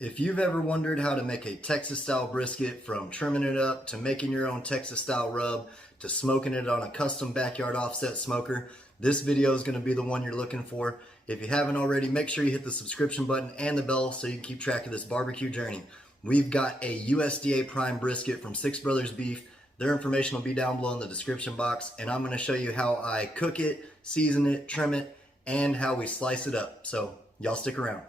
If you've ever wondered how to make a Texas style brisket, from trimming it up to making your own Texas style rub to smoking it on a custom backyard offset smoker, this video is going to be the one you're looking for. If you haven't already, make sure you hit the subscription button and the bell so you can keep track of this barbecue journey. We've got a USDA prime brisket from Six Brothers Beef. Their information will be down below in the description box, and I'm going to show you how I cook it, season it, trim it, and how we slice it up. So y'all stick around.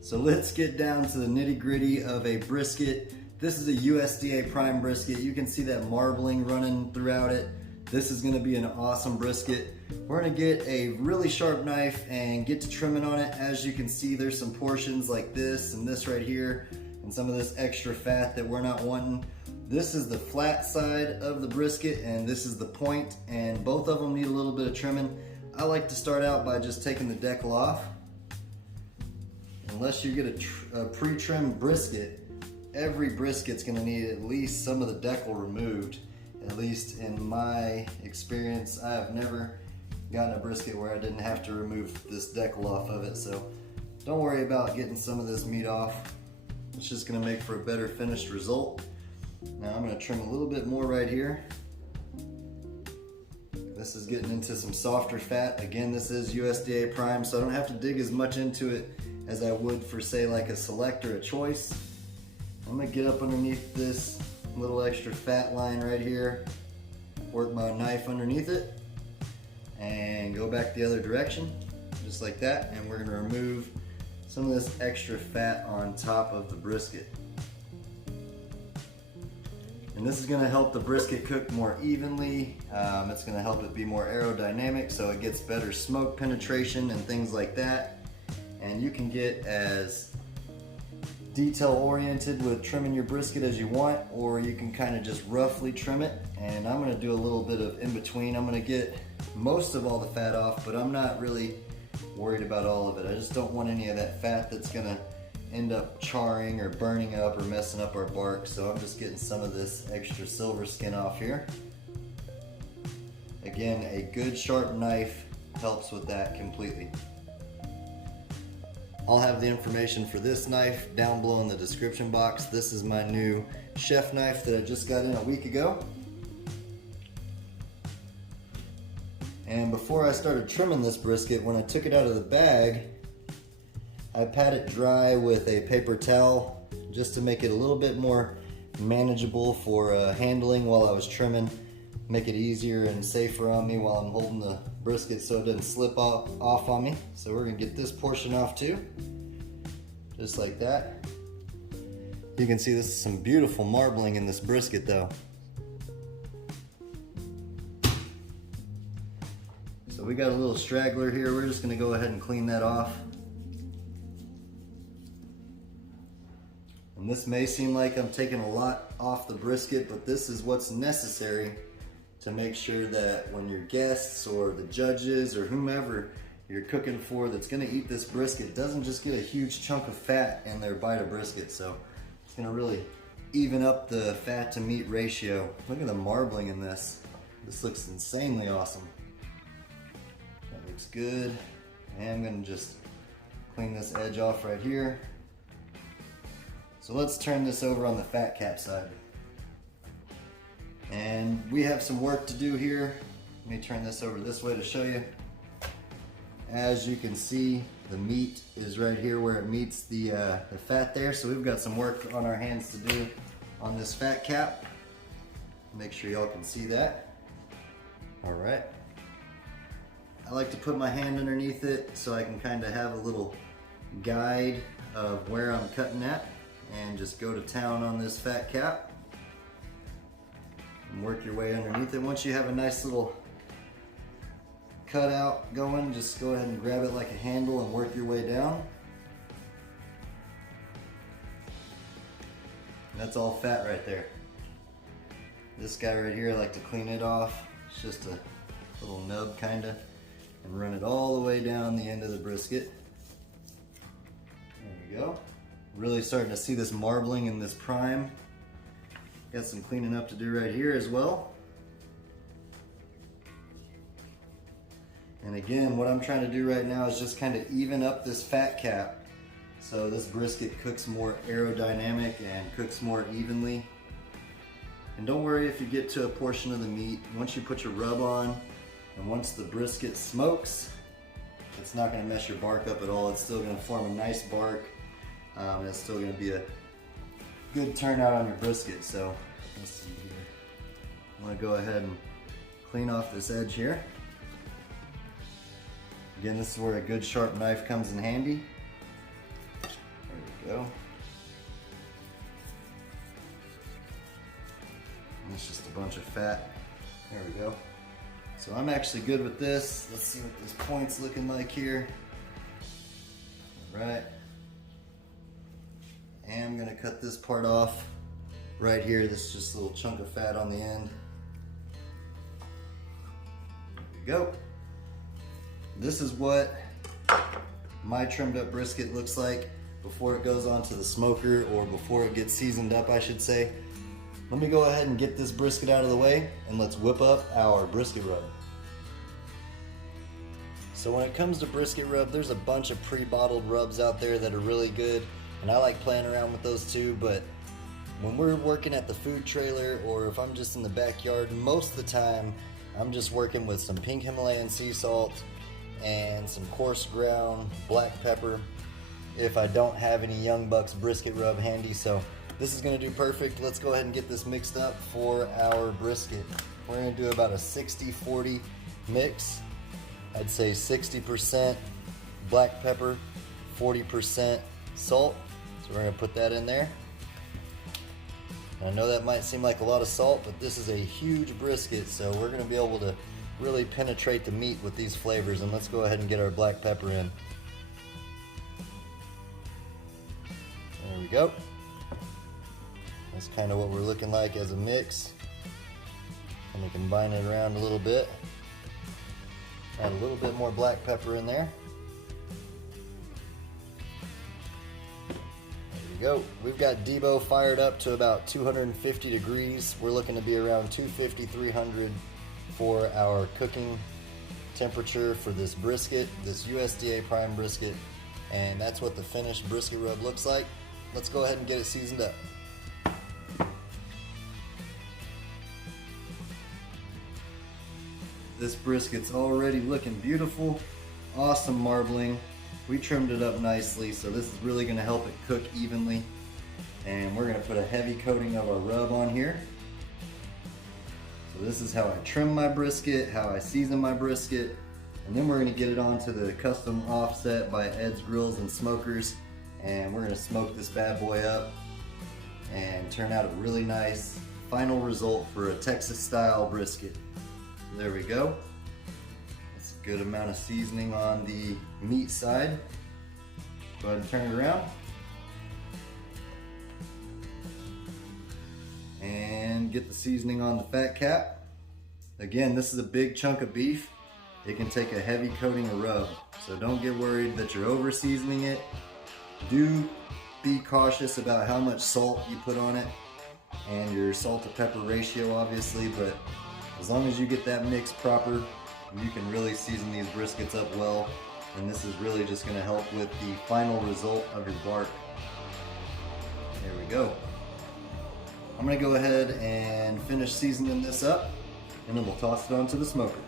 So let's get down to the nitty gritty of a brisket. This is a USDA prime brisket. You can see that marbling running throughout it. This is gonna be an awesome brisket. We're gonna get a really sharp knife and get to trimming on it. As you can see, there's some portions like this and this right here, and some of this extra fat that we're not wanting. This is the flat side of the brisket and this is the point, and both of them need a little bit of trimming. I like to start out by just taking the decal off. Unless you get a pre-trimmed brisket, every brisket's gonna need at least some of the decal removed. At least in my experience, I have never gotten a brisket where I didn't have to remove this decal off of it. So don't worry about getting some of this meat off. It's just gonna make for a better finished result. Now I'm gonna trim a little bit more right here. This is getting into some softer fat. Again, this is USDA prime, so I don't have to dig as much into it as I would for, say, like a select or a choice. I'm gonna get up underneath this little extra fat line right here, work my knife underneath it, and go back the other direction, just like that, and we're gonna remove some of this extra fat on top of the brisket. And this is gonna help the brisket cook more evenly. It's gonna help it be more aerodynamic so it gets better smoke penetration and things like that. And you can get as detail oriented with trimming your brisket as you want, or you can kind of just roughly trim it. And I'm gonna do a little bit of in between. I'm gonna get most of all the fat off, but I'm not really worried about all of it. I just don't want any of that fat that's gonna end up charring or burning up or messing up our bark. So I'm just getting some of this extra silver skin off here. Again, a good sharp knife helps with that completely. I'll have the information for this knife down below in the description box. This is my new chef knife that I just got in a week ago. And before I started trimming this brisket, when I took it out of the bag, I pat it dry with a paper towel just to make it a little bit more manageable for handling while I was trimming. Make it easier and safer on me while I'm holding the brisket so it doesn't slip off on me. So we're gonna get this portion off too, just like that. You can see this is some beautiful marbling in this brisket though. So we got a little straggler here. We're just gonna go ahead and clean that off. And this may seem like I'm taking a lot off the brisket, but this is what's necessary to make sure that when your guests or the judges or whomever you're cooking for that's gonna eat this brisket doesn't just get a huge chunk of fat in their bite of brisket. So it's gonna really even up the fat to meat ratio. Look at the marbling in this. This looks insanely awesome. That looks good. And I'm gonna just clean this edge off right here. So let's turn this over on the fat cap side. And we have some work to do here. Let me turn this over this way to show you. As you can see, the meat is right here where it meets the fat there. So we've got some work on our hands to do on this fat cap. Make sure y'all can see that. All right. I like to put my hand underneath it so I can kind of have a little guide of where I'm cutting at, and just go to town on this fat cap. And work your way underneath it. Once you have a nice little cutout going, just go ahead and grab it like a handle and work your way down. And that's all fat right there. This guy right here, I like to clean it off. It's just a little nub kinda, and run it all the way down the end of the brisket. There we go. Really starting to see this marbling in this prime. Got some cleaning up to do right here as well. And again, what I'm trying to do right now is just kind of even up this fat cap So this brisket cooks more aerodynamic and cooks more evenly. And don't worry if you get to a portion of the meat. Once you put your rub on and once the brisket smokes, it's not going to mess your bark up at all. It's still going to form a nice bark. And it's still going to be a good turnout on your brisket. So let's see here. I'm going to go ahead and clean off this edge here. Again, this is where a good sharp knife comes in handy. There we go. And it's just a bunch of fat. There we go. So I'm actually good with this. Let's see what this point's looking like here. All right. And I'm gonna cut this part off right here. This is just a little chunk of fat on the end. There we go. This is what my trimmed up brisket looks like before it goes onto the smoker, or before it gets seasoned up, I should say. Let me go ahead and get this brisket out of the way and let's whip up our brisket rub. So when it comes to brisket rub, there's a bunch of pre-bottled rubs out there that are really good, and I like playing around with those too, but when we're working at the food trailer or if I'm just in the backyard, most of the time I'm just working with some pink Himalayan sea salt and some coarse ground black pepper if I don't have any Young Bucks brisket rub handy. So this is going to do perfect. Let's go ahead and get this mixed up for our brisket. We're going to do about a 60-40 mix. I'd say 60% black pepper, 40% salt. So we're going to put that in there. And I know that might seem like a lot of salt, but this is a huge brisket, so we're going to be able to really penetrate the meat with these flavors. And let's go ahead and get our black pepper in. There we go. That's kind of what we're looking like as a mix. I'm going to combine it around a little bit. Add a little bit more black pepper in there. There we go. We've got Debo fired up to about 250 degrees. We're looking to be around 250, 300 for our cooking temperature for this brisket, this USDA prime brisket. And that's what the finished brisket rub looks like. Let's go ahead and get it seasoned up. This brisket's already looking beautiful, awesome marbling. We trimmed it up nicely, so this is really going to help it cook evenly. And we're going to put a heavy coating of our rub on here. So this is how I trim my brisket, how I season my brisket, and then we're going to get it onto the custom offset by Ed's Grills and Smokers, and we're going to smoke this bad boy up and turn out a really nice final result for a Texas style brisket. There we go. That's a good amount of seasoning on the meat side. Go ahead and turn it around. And get the seasoning on the fat cap. Again, this is a big chunk of beef. It can take a heavy coating of rub. So don't get worried that you're over seasoning it. Do be cautious about how much salt you put on it and your salt to pepper ratio, obviously, but as long as you get that mix proper, you can really season these briskets up well, and this is really just going to help with the final result of your bark. There we go. I'm going to go ahead and finish seasoning this up, and then we'll toss it onto the smoker.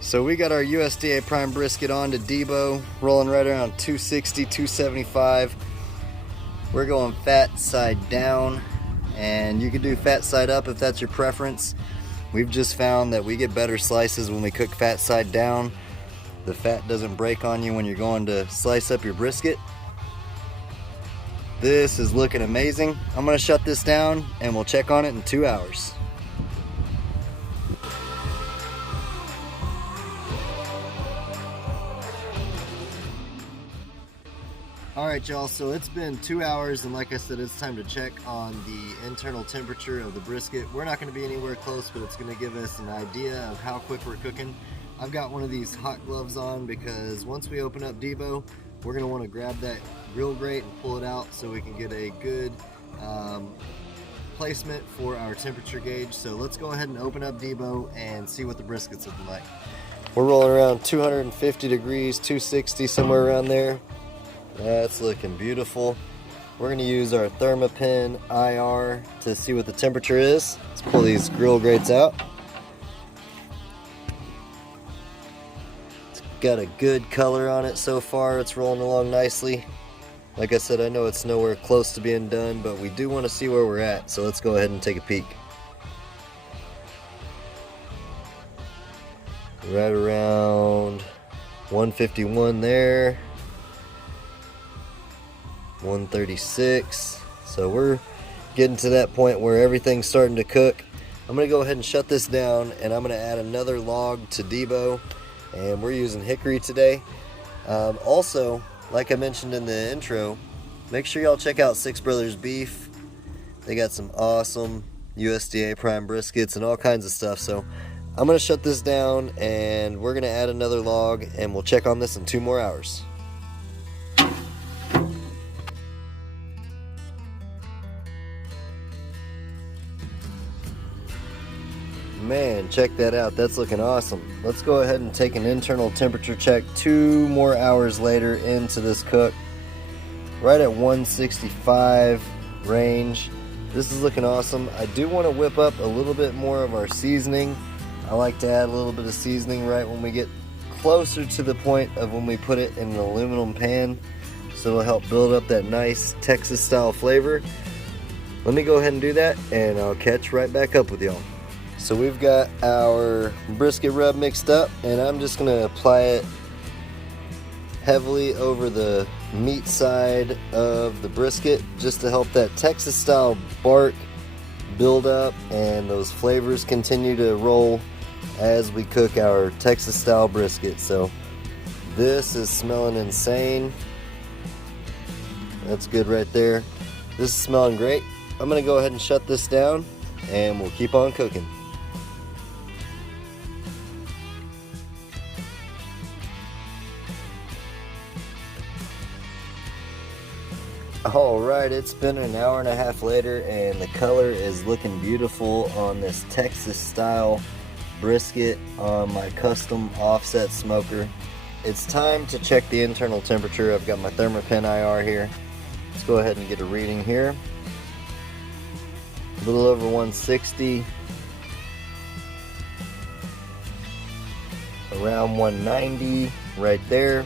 So we got our USDA prime brisket on to Debo, rolling right around 260, 275. We're going fat side down, and you can do fat side up if that's your preference. We've just found that we get better slices when we cook fat side down. The fat doesn't break on you when you're going to slice up your brisket. This is looking amazing. I'm gonna shut this down and we'll check on it in 2 hours. Alright y'all, so it's been 2 hours, and like I said, it's time to check on the internal temperature of the brisket. We're not going to be anywhere close, but it's going to give us an idea of how quick we're cooking. I've got one of these hot gloves on because once we open up Debo, we're going to want to grab that grill grate and pull it out so we can get a good replacement for our temperature gauge. So let's go ahead and open up Debo and see what the brisket's looking like. We're rolling around 250 degrees, 260, somewhere around there. That's looking beautiful. We're gonna use our Thermopin IR to see what the temperature is. Let's pull these grill grates out. It's got a good color on it so far. It's rolling along nicely. Like I said, I know it's nowhere close to being done, but we do want to see where we're at, so let's go ahead and take a peek. Right around 151 there, 136. So we're getting to that point where everything's starting to cook. I'm gonna go ahead and shut this down, and I'm gonna add another log to Debo, and we're using hickory today. Also, like I mentioned in the intro, make sure y'all check out Six Brothers Beef. They got some awesome USDA prime briskets and all kinds of stuff. So I'm gonna shut this down, and we're gonna add another log, and we'll check on this in 2 more hours. Man, check that out. That's looking awesome. Let's go ahead and take an internal temperature check 2 more hours later into this cook. Right at 165 range. This is looking awesome. I do want to whip up a little bit more of our seasoning. I like to add a little bit of seasoning right when we get closer to the point of when we put it in an aluminum pan. So it'll help build up that nice Texas style flavor. Let me go ahead and do that, and I'll catch right back up with y'all. So we've got our brisket rub mixed up, and I'm just going to apply it heavily over the meat side of the brisket just to help that Texas style bark build up and those flavors continue to roll as we cook our Texas style brisket. So this is smelling insane. That's good right there. This is smelling great. I'm going to go ahead and shut this down, and we'll keep on cooking. Alright, it's been an hour and a half later, and the color is looking beautiful on this Texas style brisket on my custom offset smoker. It's time to check the internal temperature. I've got my Thermopin IR here. Let's go ahead and get a reading here. A little over 160. Around 190 right there.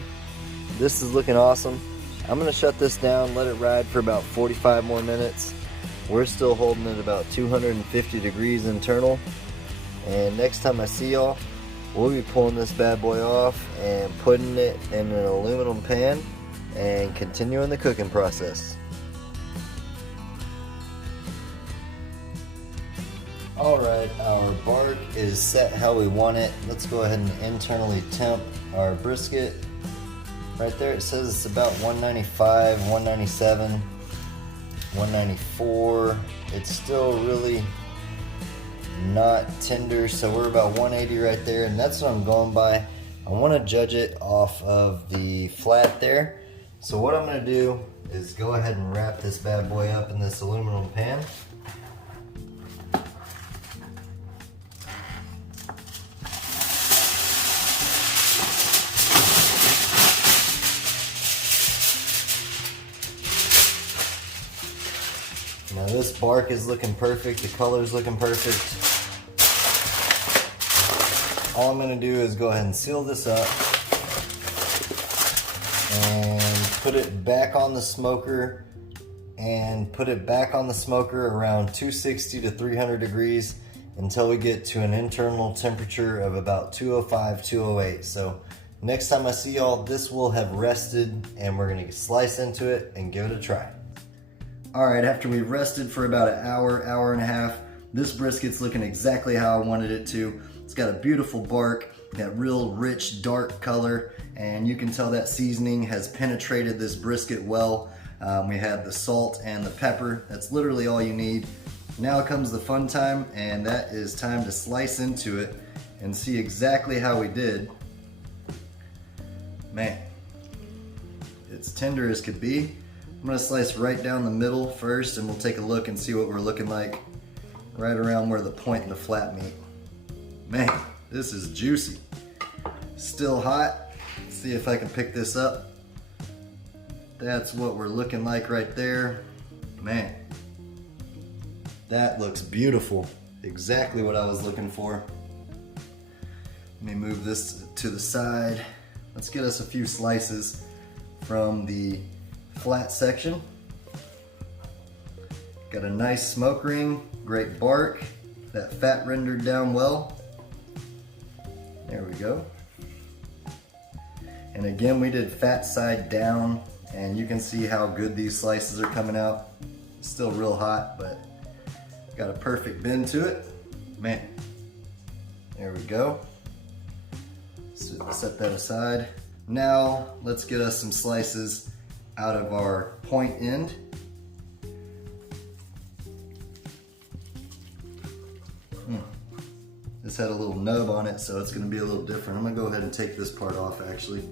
This is looking awesome. I'm going to shut this down, let it ride for about 45 more minutes. We're still holding it about 250 degrees internal. And next time I see y'all, we'll be pulling this bad boy off and putting it in an aluminum pan and continuing the cooking process. Alright, our bark is set how we want it. Let's go ahead and internally temp our brisket. Right there it says it's about 195, 197, 194. It's still really not tender, so we're about 180 right there, and that's what I'm going by. I want to judge it off of the flat there. So what I'm going to do is go ahead and wrap this bad boy up in this aluminum pan. Now this bark is looking perfect, the color is looking perfect. All I'm going to do is go ahead and seal this up and put it back on the smoker, around 260 to 300 degrees until we get to an internal temperature of about 205, 208. So next time I see y'all, this will have rested, and we're going to slice into it and give it a try. Alright, after we rested for about an hour, hour and a half, this brisket's looking exactly how I wanted it to. It's got a beautiful bark, that real rich, dark color, and you can tell that seasoning has penetrated this brisket well. We had the salt and the pepper. That's literally all you need. Now comes the fun time, and that is time to slice into it and see exactly how we did. Man, it's tender as could be. I'm gonna slice right down the middle first, and we'll take a look and see what we're looking like right around where the point and the flat meet. Man, this is juicy. Still hot. Let's see if I can pick this up. That's what we're looking like right there. Man, that looks beautiful. Exactly what I was looking for. Let me move this to the side. Let's get us a few slices from the flat section. Got a nice smoke ring, great bark, that fat rendered down well. There we go. And again, we did fat side down, and you can see how good these slices are coming out. It's still real hot, but got a perfect bend to it. Man, there we go. Set that aside. Now, let's get us some slices out of our point end. This had a little nub on it, so it's gonna be a little different. I'm gonna go ahead and take this part off actually.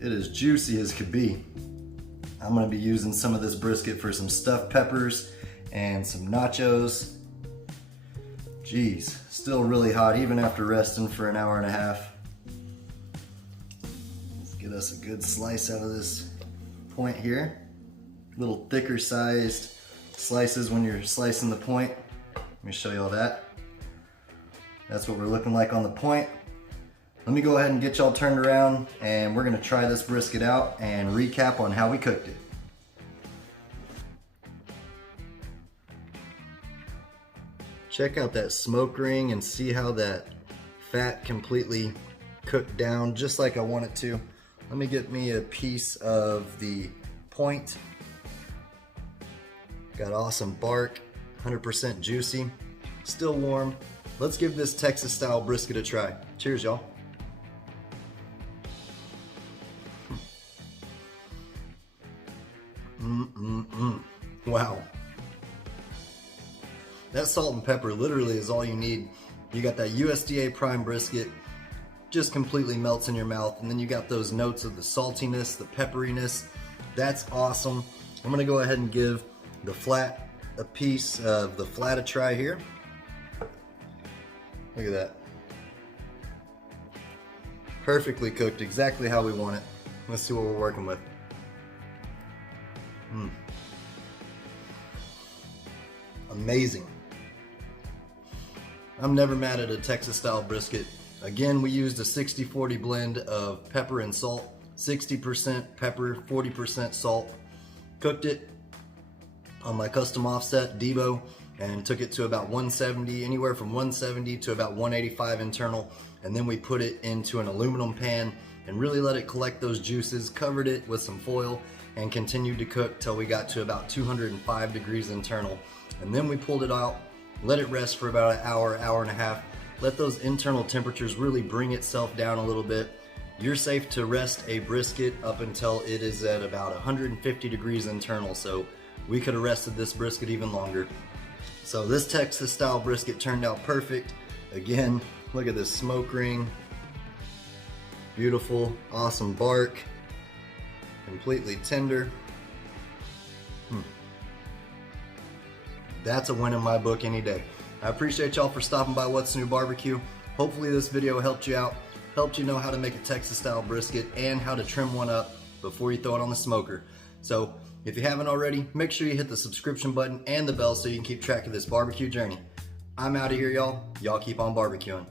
It is juicy as could be. I'm gonna be using some of this brisket for some stuffed peppers and some nachos. Geez, still really hot even after resting for an hour and a half. Let's get us a good slice out of this point here. A little thicker sized slices when you're slicing the point. Let me show you all that. That's what we're looking like on the point. Let me go ahead and get y'all turned around, and we're gonna try this brisket out and recap on how we cooked it. Check out that smoke ring and see how that fat completely cooked down just like I want it to. Let me get me a piece of the point. Got awesome bark, 100% juicy, still warm. Let's give this Texas style brisket a try. Cheers, y'all. Wow. That salt and pepper literally is all you need. You got that USDA prime brisket, just completely melts in your mouth, and then you got those notes of the saltiness, the pepperiness. That's awesome. I'm gonna go ahead and give the flat a piece of the flat a try here. Look at that. Perfectly cooked, exactly how we want it. Let's see what we're working with. Amazing. I'm never mad at a Texas style brisket. Again, we used a 60-40 blend of pepper and salt. 60% pepper, 40% salt. Cooked it on my custom offset Debo and took it to about 170, anywhere from 170 to about 185 internal. And then we put it into an aluminum pan and really let it collect those juices, covered it with some foil, and continued to cook till we got to about 205 degrees internal. And then we pulled it out, let it rest for about an hour, hour and a half. Let those internal temperatures really bring itself down a little bit. You're safe to rest a brisket up until it is at about 150 degrees internal. So we could have rested this brisket even longer. So this Texas style brisket turned out perfect. Again, look at this smoke ring. Beautiful, awesome bark. Completely tender. That's a win in my book any day. I appreciate y'all for stopping by What's New Barbecue. Hopefully this video helped you out, helped you know how to make a Texas style brisket and how to trim one up before you throw it on the smoker. So if you haven't already, make sure you hit the subscription button and the bell so you can keep track of this barbecue journey. I'm out of here, y'all. Y'all keep on barbecuing.